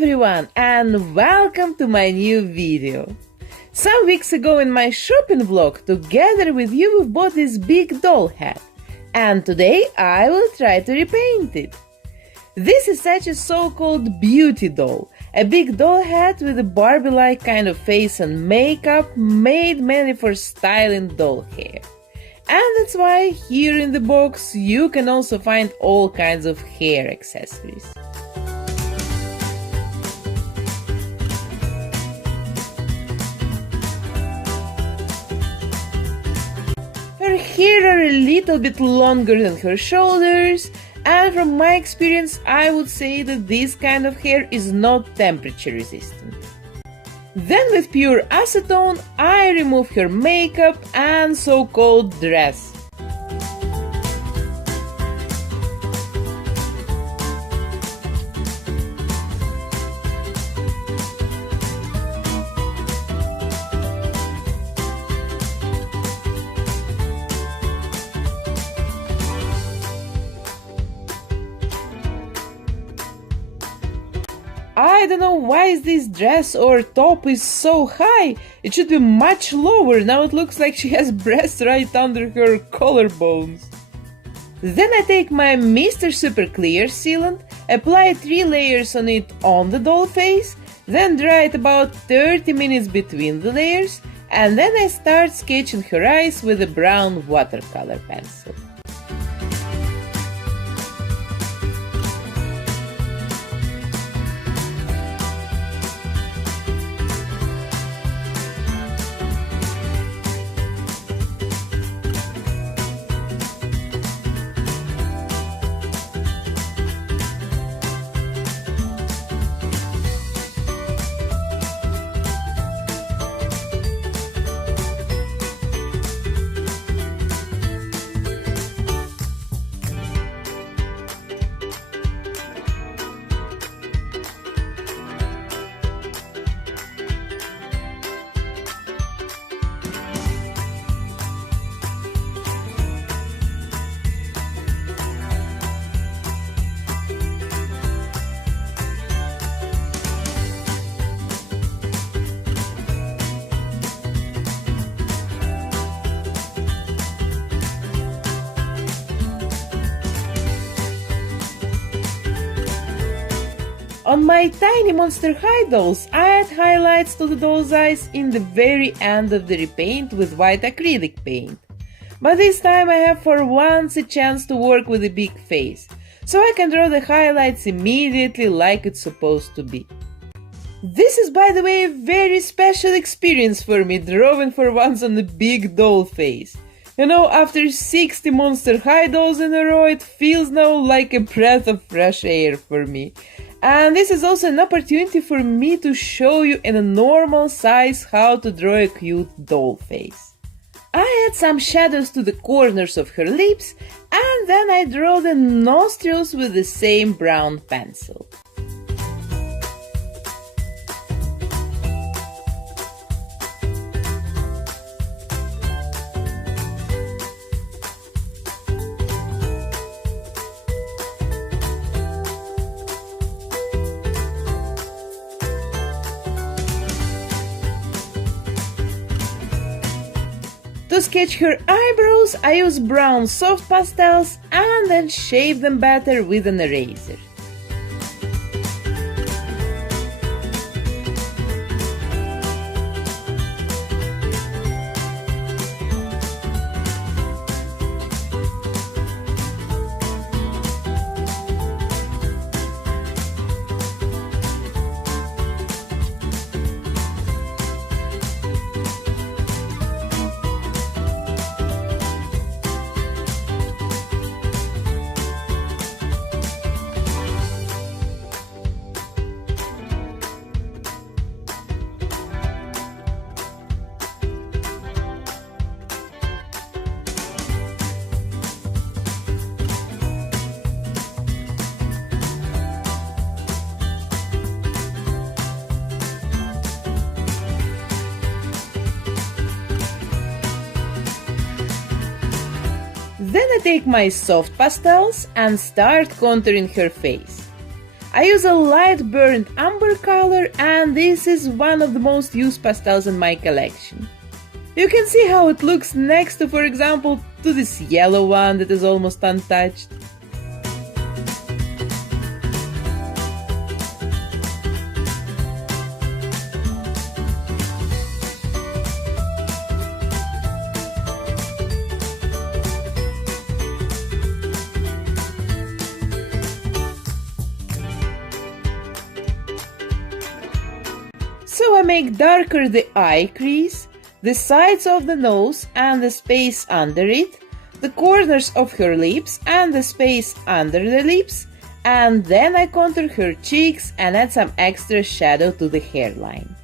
everyone and welcome to my new video. Some weeks ago in my shopping vlog, together with you we bought this big doll hat, and today I will try to repaint it. This is such a so-called beauty doll, a big doll hat with a Barbie-like kind of face and makeup made mainly for styling doll hair. And that's why here in the box you can also find all kinds of hair accessories. Her hair are a little bit longer than her shoulders, and from my experience I would say that this kind of hair is not temperature resistant. Then with pure acetone I remove her makeup and so-called dress. I don't know why this dress or top is so high. It should be much lower. Now it looks like she has breasts right under her collarbones. Then I take my Mr. Super Clear sealant, apply 3 layers on it on the doll face, then dry it about 30 minutes between the layers, and then I start sketching her eyes with a brown watercolor pencil. On my tiny Monster High dolls, I add highlights to the doll's eyes in the very end of the repaint with white acrylic paint. But this time I have for once a chance to work with a big face, so I can draw the highlights immediately like it's supposed to be. This is, by the way, a very special experience for me, drawing for once on a big doll face. You know, after 60 Monster High dolls in a row, it feels now like a breath of fresh air for me. And this is also an opportunity for me to show you in a normal size how to draw a cute doll face. I add some shadows to the corners of her lips, and then I draw the nostrils with the same brown pencil. To sketch her eyebrows, I use brown soft pastels and then shape them better with an eraser. Then I take my soft pastels and start contouring her face. I use a light burnt umber color, and this is one of the most used pastels in my collection. You can see how it looks next to, for example, to this yellow one that is almost untouched. So I make darker the eye crease, the sides of the nose and the space under it, the corners of her lips and the space under the lips, and then I contour her cheeks and add some extra shadow to the hairline.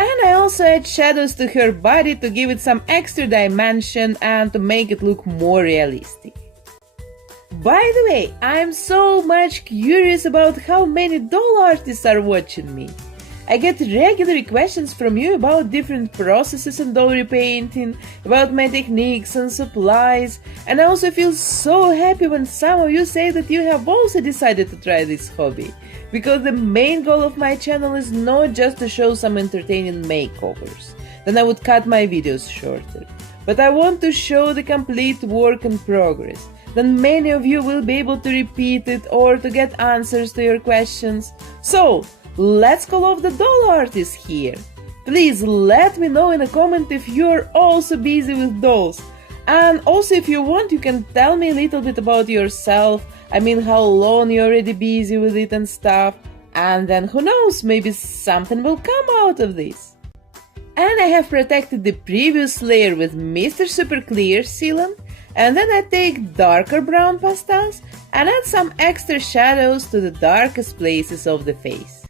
And I also add shadows to her body to give it some extra dimension and to make it look more realistic. By the way, I'm so much curious about how many doll artists are watching me. I get regular questions from you about different processes in doll repainting, about my techniques and supplies, and I also feel so happy when some of you say that you have also decided to try this hobby, because the main goal of my channel is not just to show some entertaining makeovers, then I would cut my videos shorter, but I want to show the complete work in progress. Then many of you will be able to repeat it or to get answers to your questions. So, let's call off the doll artist here. Please let me know in a comment if you're also busy with dolls. And also if you want, you can tell me a little bit about yourself. I mean, how long you're already busy with it and stuff. And then who knows, maybe something will come out of this. And I have protected the previous layer with Mr. Super Clear sealant. And then I take darker brown pastels and add some extra shadows to the darkest places of the face.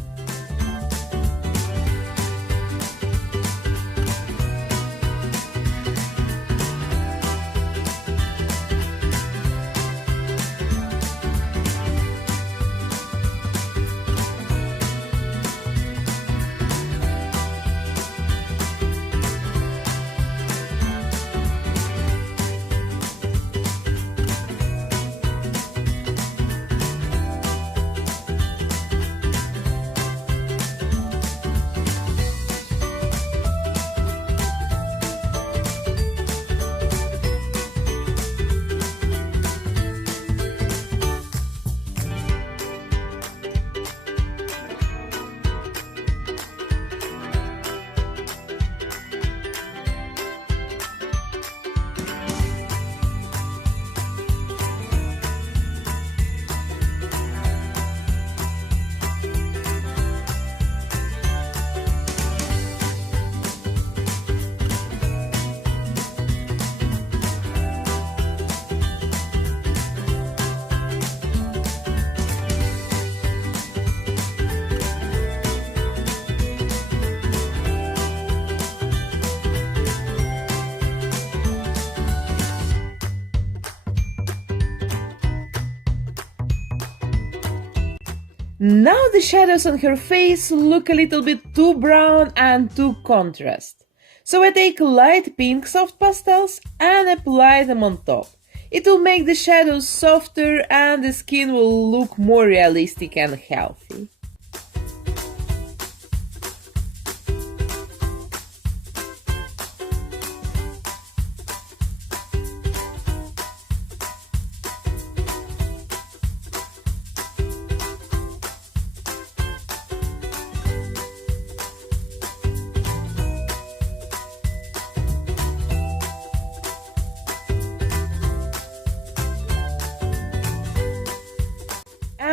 Now the shadows on her face look a little bit too brown and too contrast. So I take light pink soft pastels and apply them on top. It will make the shadows softer and the skin will look more realistic and healthy.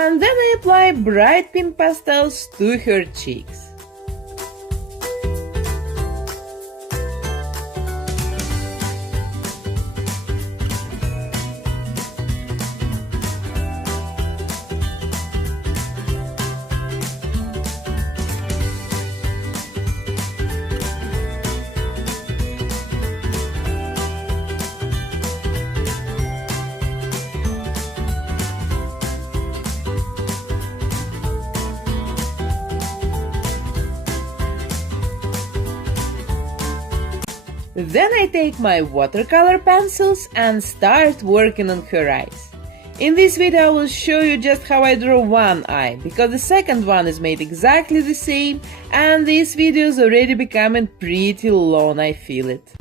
and then I apply bright pink pastels to her cheeks. Then I take my watercolor pencils and start working on her eyes. In this video I will show you just how I draw one eye, because the second one is made exactly the same and this video is already becoming pretty long, I feel it.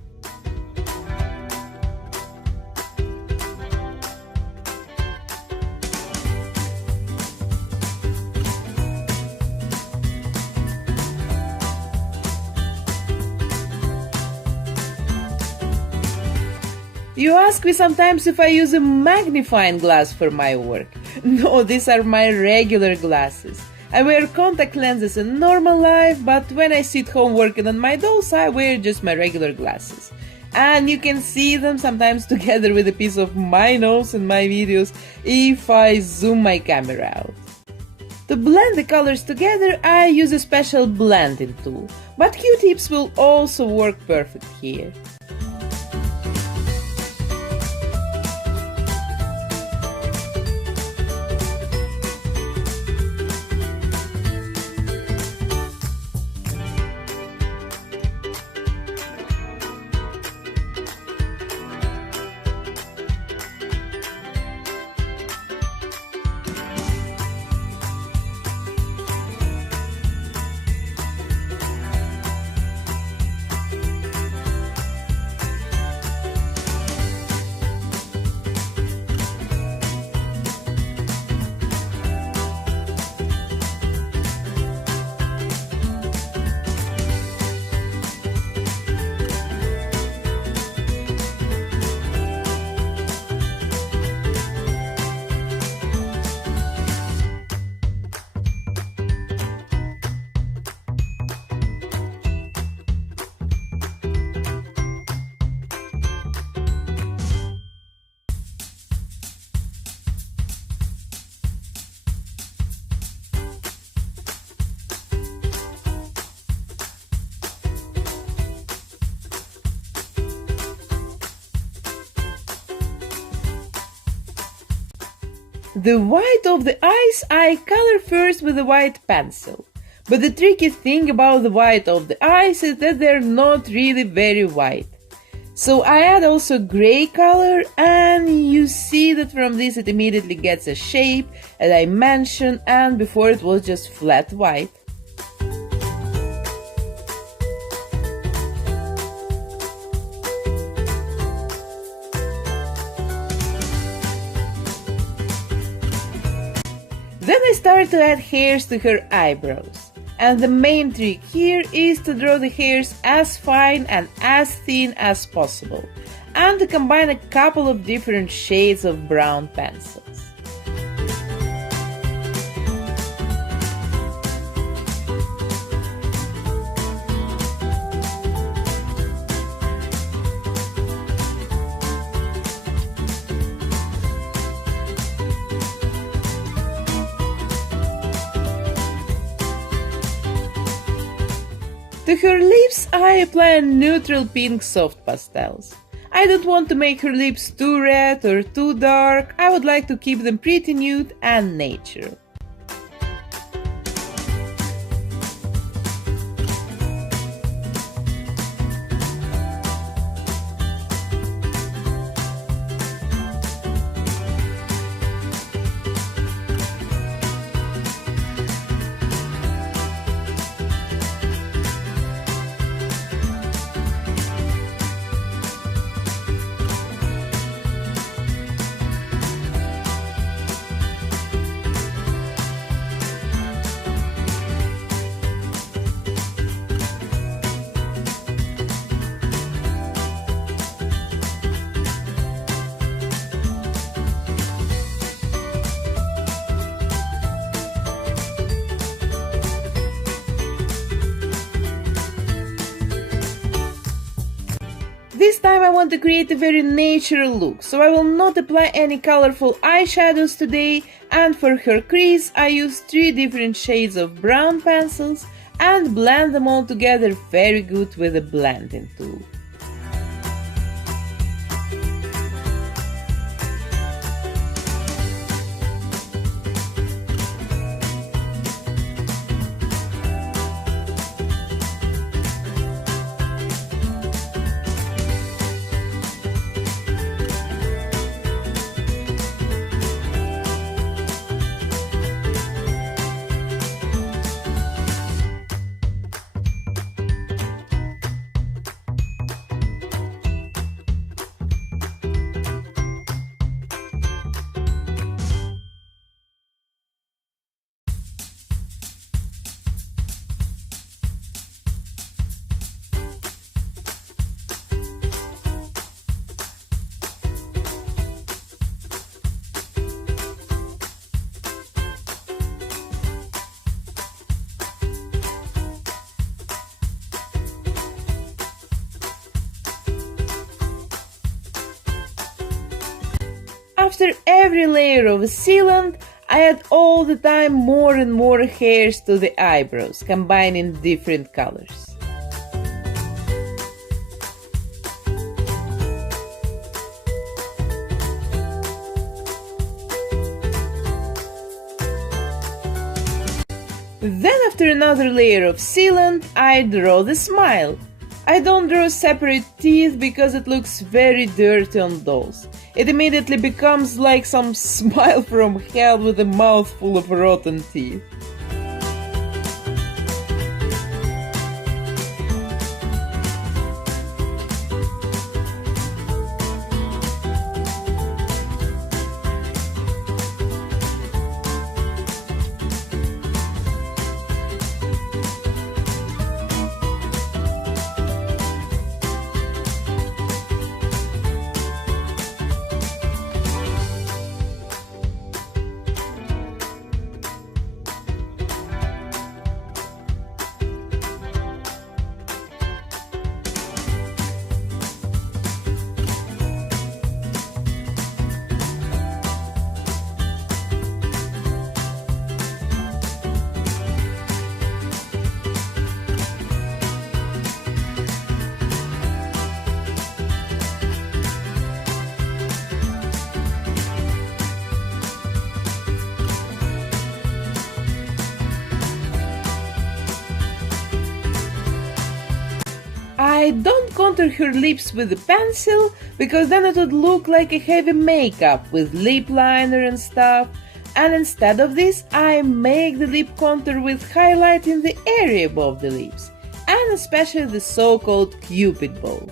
You ask me sometimes if I use a magnifying glass for my work. No, these are my regular glasses. I wear contact lenses in normal life, but when I sit home working on my dolls, I wear just my regular glasses. And you can see them sometimes together with a piece of my nose in my videos if I zoom my camera out. To blend the colors together, I use a special blending tool, but Q-tips will also work perfect here. The white of the eyes I color first with a white pencil. But the tricky thing about the white of the eyes is that they're not really very white. So I add also gray color, and you see that from this it immediately gets a shape, a dimension, and before it was just flat white. Then I start to add hairs to her eyebrows. And the main trick here is to draw the hairs as fine and as thin as possible, and to combine a couple of different shades of brown pencils. To her lips I apply neutral pink soft pastels. I don't want to make her lips too red or too dark, I would like to keep them pretty nude and natural. want to create a very natural look, so I will not apply any colorful eyeshadows today, and for her crease I use 3 different shades of brown pencils and blend them all together very good with a blending tool. After every layer of sealant, I add all the time more and more hairs to the eyebrows, combining different colors. Then after another layer of sealant, I draw the smile. I don't draw separate teeth because it looks very dirty on dolls. It immediately becomes like some smile from hell with a mouth full of rotten teeth. I don't contour her lips with a pencil because then it would look like a heavy makeup with lip liner and stuff, and instead of this I make the lip contour with highlight in the area above the lips, and especially the so-called cupid bow.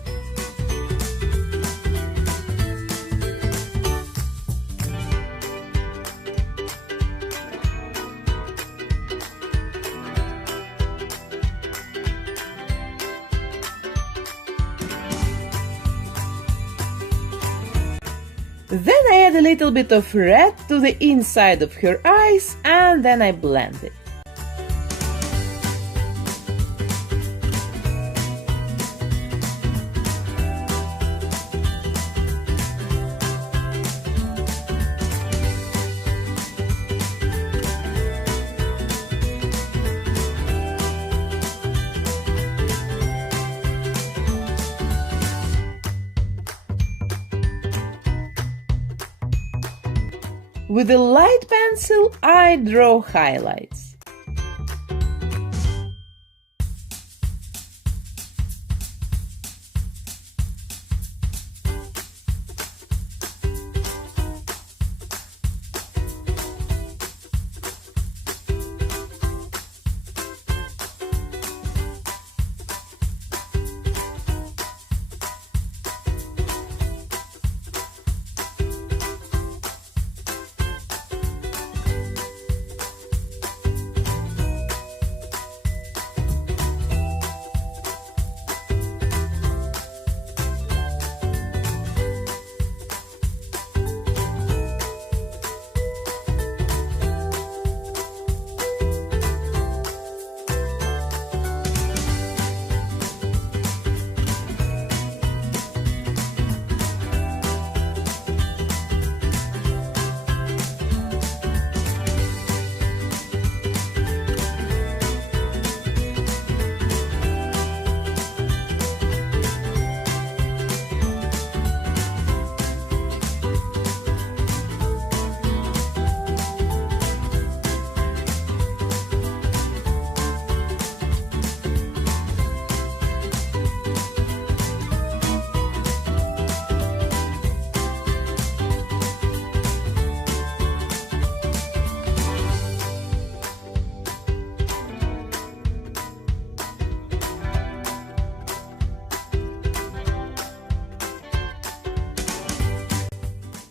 Then I add a little bit of red to the inside of her eyes and then I blend it. With a light pencil, I draw highlights.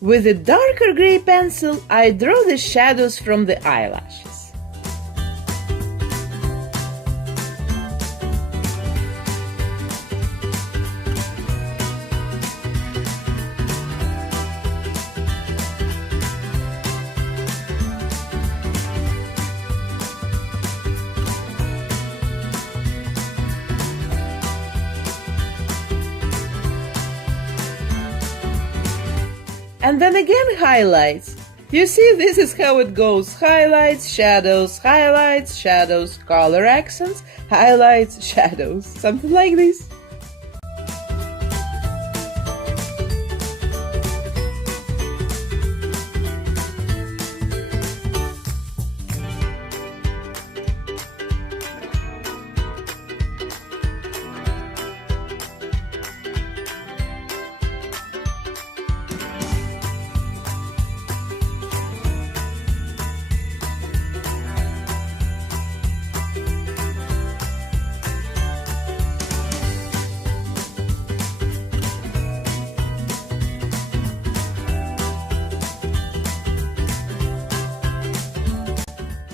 With a darker gray pencil, I draw the shadows from the eyelashes. And then again highlights. You see, this is how it goes. Highlights, shadows, color accents, highlights, shadows. Something like this.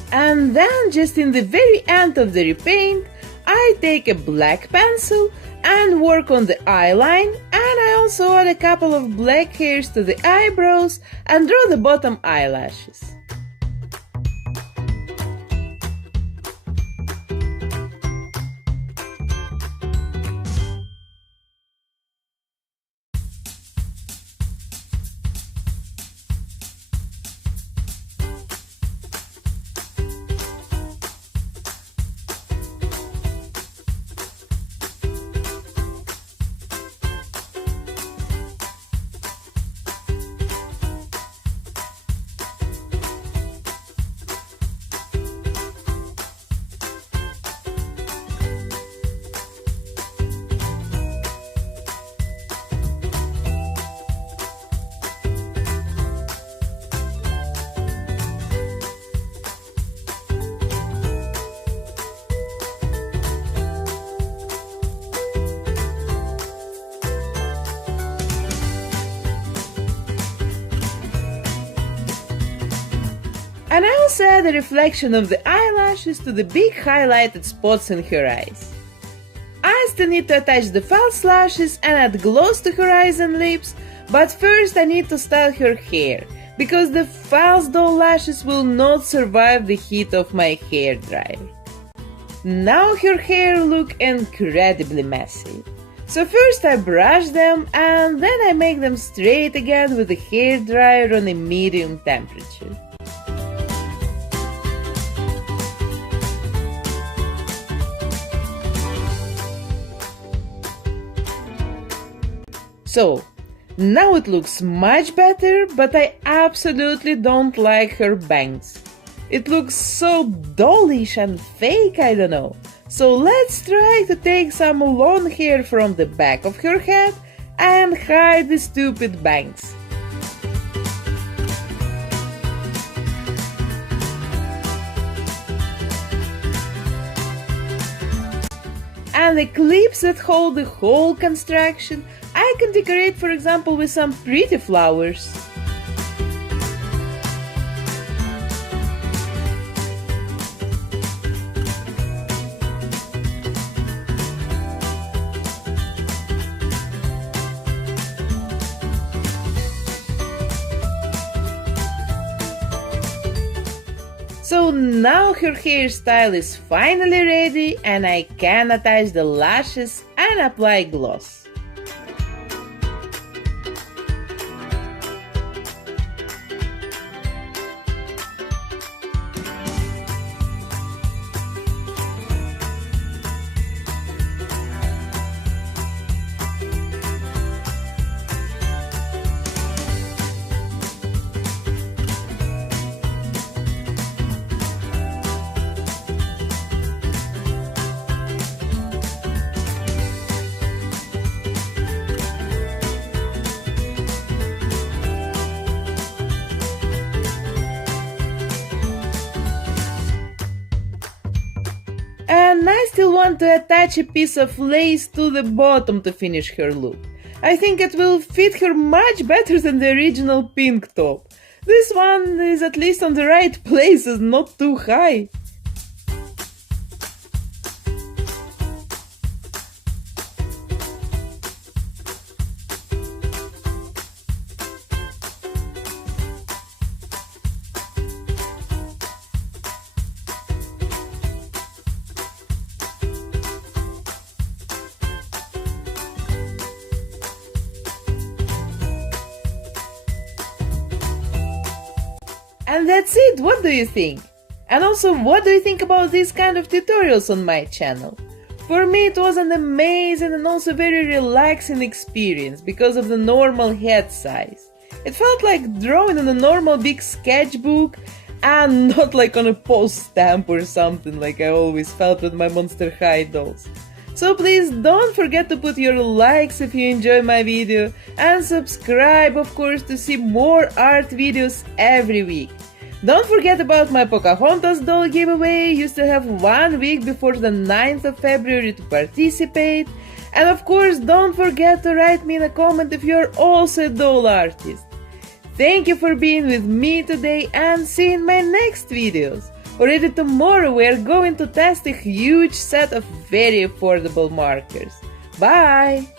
And then, just in the very end of the repaint, I take a black pencil and work on the eyeline, and I also add a couple of black hairs to the eyebrows and draw the bottom eyelashes. And I also add a reflection of the eyelashes to the big highlighted spots in her eyes. I still need to attach the false lashes and add gloss to her eyes and lips, but first I need to style her hair, because the false doll lashes will not survive the heat of my hair dryer. Now her hair looks incredibly messy. So first I brush them and then I make them straight again with the hair dryer on a medium temperature. So, now it looks much better, but I absolutely don't like her bangs. It looks so dollish and fake, I don't know. So let's try to take some long hair from the back of her head and hide the stupid bangs. And the clips that hold the whole construction, I can decorate, for example, with some pretty flowers. So now her hairstyle is finally ready and I can attach the lashes and apply gloss. And I still want to attach a piece of lace to the bottom to finish her look. I think it will fit her much better than the original pink top. This one is at least on the right places, not too high. And that's it, what do you think? And also, what do you think about these kind of tutorials on my channel? For me it was an amazing and also very relaxing experience because of the normal head size. It felt like drawing on a normal big sketchbook and not like on a post stamp or something like I always felt with my Monster High dolls. So please don't forget to put your likes if you enjoy my video and subscribe of course to see more art videos every week. Don't forget about my Pocahontas doll giveaway, you still have 1 week before the 9th of February to participate. And of course don't forget to write me in a comment if you're also a doll artist. Thank you for being with me today and see you in my next videos. Already tomorrow we are going to test a huge set of very affordable markers. Bye!